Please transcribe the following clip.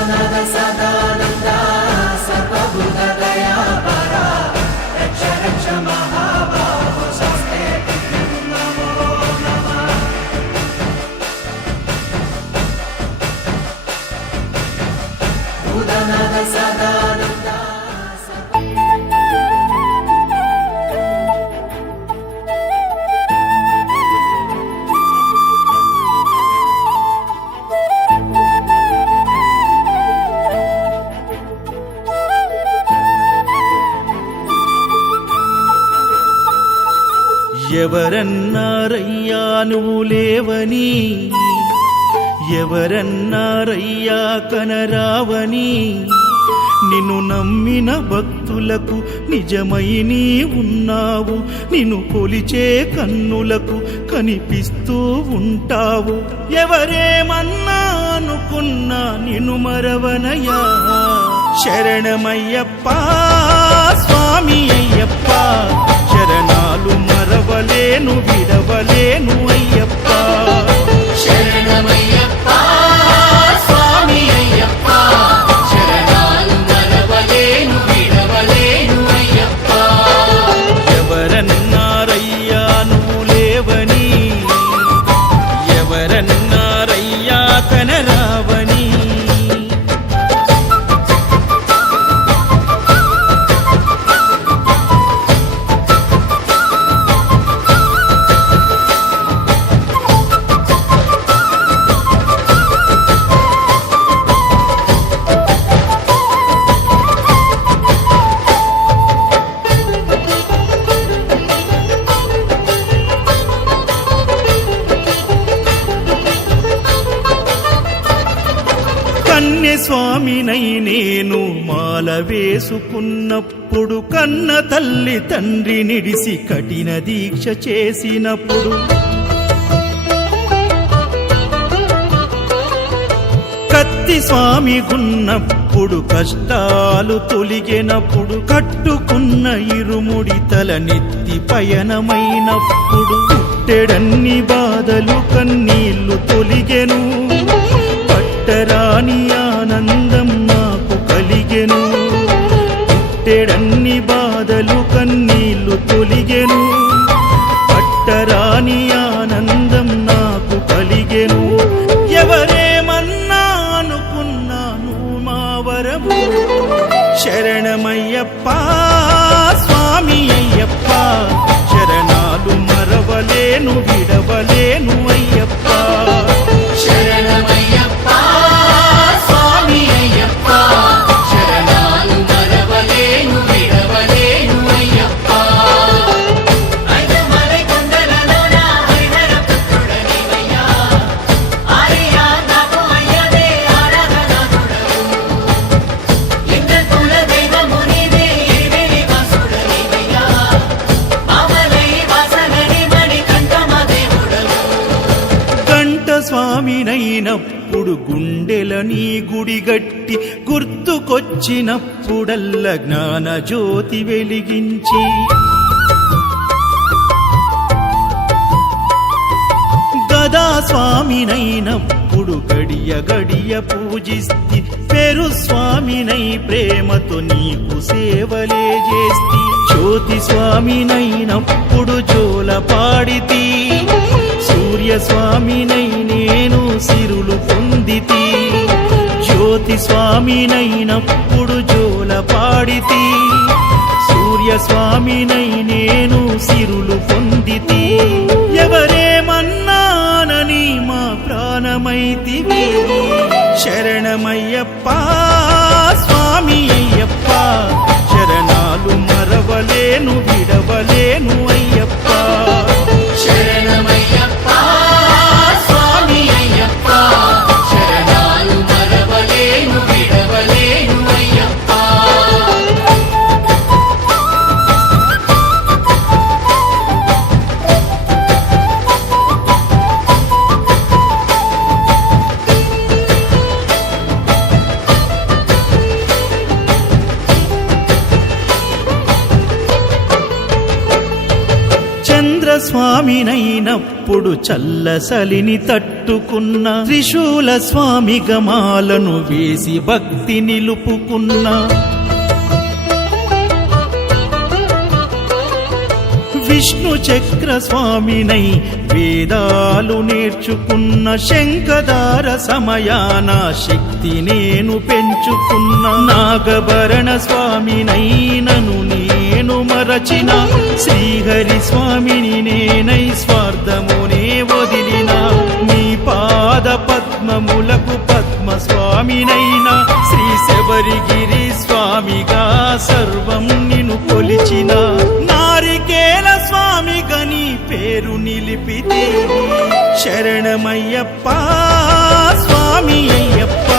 భూతనాథ సదానంద సర్వభూతదయాపర రక్ష రక్ష మహాబాహో శాస్త్రే నమో నమః. భూతనాథ సదానంద ఎవరన్నారయ్యా నువ్వు లేవని, ఎవరన్నారయ్యా కనరావని, నిన్ను నమ్మిన భక్తులకు నిజమై నీ ఉన్నావు, నిన్ను కొలిచే కన్నులకు కనిపిస్తూ ఉంటావు. ఎవరేమన్నా అనుకున్నా నిన్ను మరవనయ్యా. శరణమయ్యప్ప స్వామి అయ్యప్ప, శరణాలు మరవలేను విడవలేను అయ్యప్ప. శరణమయ్యప్ప స్వామి అయ్యప్ప, శరణాలు మరవలేను విడవలేను అయ్యప్ప. ఎవరన్నారయ్యా నువ్వు లేవని, ఎవరన్నారయ్యా కనరావని. స్వామినై నేను మాల వేసుకున్నప్పుడు, కన్న తల్లి తండ్రి నిడిసి కఠిన దీక్ష చేసినప్పుడు, కత్తి స్వామి గున్నప్పుడు కష్టాలు తొలిగినప్పుడు, కట్టుకున్న ఇరుముడి తల నెత్తి పయనమైనప్పుడు, పుట్టెడన్ని బాధలు కన్నీళ్లు తొలిగెను, పట్టరాని ఆనందం నాకు కలిగెను. పుట్టెడన్ని బాధలు కన్నీళ్లు తొలిగెను, పట్టరాని ఆనందం నాకు కలిగెను. ఎవరేమన్నా అనుకున్నాను మా వరము. శరణమయ్యప్ప స్వామి అయ్యప్ప, శరణాలు మరవలేను విడవలేను అయ్యప్ప. శరణమయ్యప్ప స్వామి అయ్యప్ప, శరణాలు మరవలేను విడవలేను అయ్యప్ప. ఐదమలై కొండలలోన హరిహర పుత్రుడనివయ్యా, ఆర్యా నాకు అయ్యవే ఆరాధనాథుడవు. లింగ కుల దైవము నీవే ఎరివెలి వాసుడనివయ్యా, మామలై వాసనని మణికంఠమ దేవుడవు. స్వామినైనప్పుడు గుండెల నీ గుడిగట్టి, గుర్తుకొచ్చినప్పుడల్ల జ్ఞాన జ్యోతి వెలిగించి, గదా స్వామినైనప్పుడు గడియ గడియ పూజిస్తి, పెరు స్వామినై ప్రేమతో నీకు సేవలే చేస్తి. జ్యోతి స్వామినైనప్పుడు జోల పాడితి, సూర్య స్వామినై నేను సిరులు పొందితి. జ్యోతి స్వామినైనప్పుడు జోల పాడితి, సూర్య స్వామినై నేను సిరులు పొందితి. ఎవరేమన్నానని మా ప్రాణమైతివి. శరణమయ్యప్ప స్వామి అయ్యప్ప, శరణాలు మరవలేను విడవలేను అయ్యప్ప. శరణమయ్యప్ప స్వామి అయ్యప్ప, శరణాలు మరవలేను విడవలేను అయ్యప్ప. స్వామినైనప్పుడు చల్లసలిని తట్టుకున్న త్రిశూల స్వామి గమాలను వేసి భక్తి నిలుపుకున్న విష్ణు చక్ర స్వామినై వేదాలు నేర్చుకున్న శంఖదార సమయాన శక్తి నేను పెంచుకున్న నాగభరణ స్వామినైనను నేను మరచిన శ్రీహరి స్వామిని నేనై స్వార్థమునే వదిలిన నీ పాద పద్మములకు పద్మ స్వామినైనా శ్రీ శబరిగిరి స్వామిగా సర్వం నిన్ను కొలిచిన నారికేల స్వామిగా నీ పేరు నిలిపితే శరణమయ్యప్ప స్వామి అయ్యప్ప